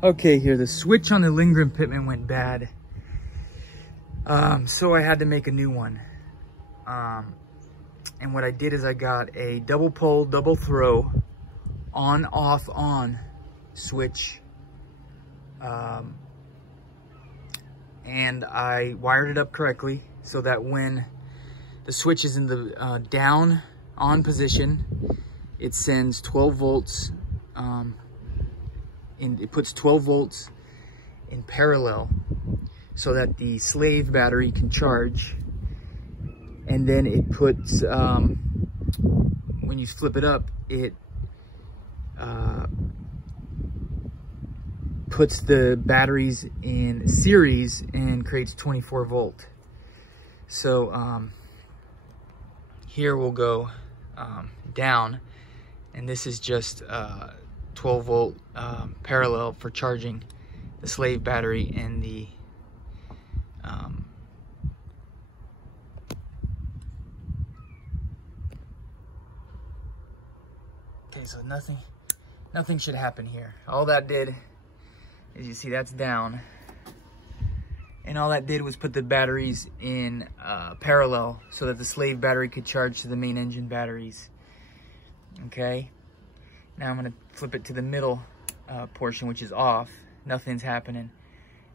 Okay, here, the switch on the Lindgren Pitman went bad. So I had to make a new one. And what I did is I got a double pole, double throw, on, off, on switch. And I wired it up correctly so that when the switch is in the down on position, it sends 12 volts, it puts 12 volts in parallel so that the slave battery can charge. And then it puts, when you flip it up, it puts the batteries in series and creates 24 volt. So here we'll go down, and this is just 12 volt parallel for charging the slave battery and the okay, so nothing should happen here. All that did, as you see, that's down, and all that did was put the batteries in parallel so that the slave battery could charge to the main engine batteries. Okay, now I'm gonna flip it to the middle portion, which is off. Nothing's happening,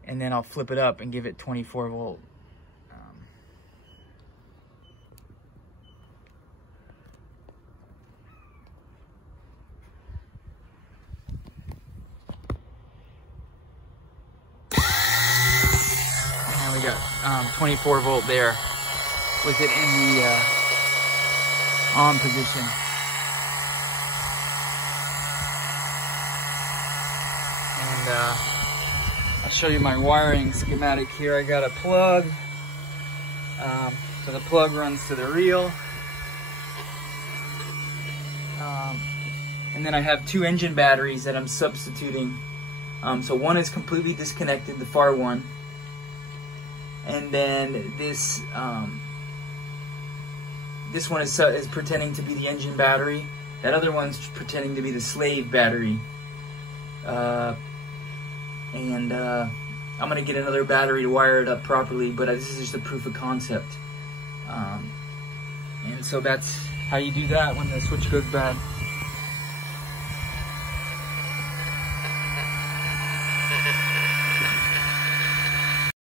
and then I'll flip it up and give it 24 volt. And we got 24 volt there with it in the on position. And I'll show you my wiring schematic here. I got a plug, so the plug runs to the reel, and then I have two engine batteries that I'm substituting. So one is completely disconnected, the far one, and then this one is pretending to be the engine battery. That other one's pretending to be the slave battery. I'm gonna get another battery to wire it up properly, but this is just a proof of concept. And so that's how you do that when the switch goes bad.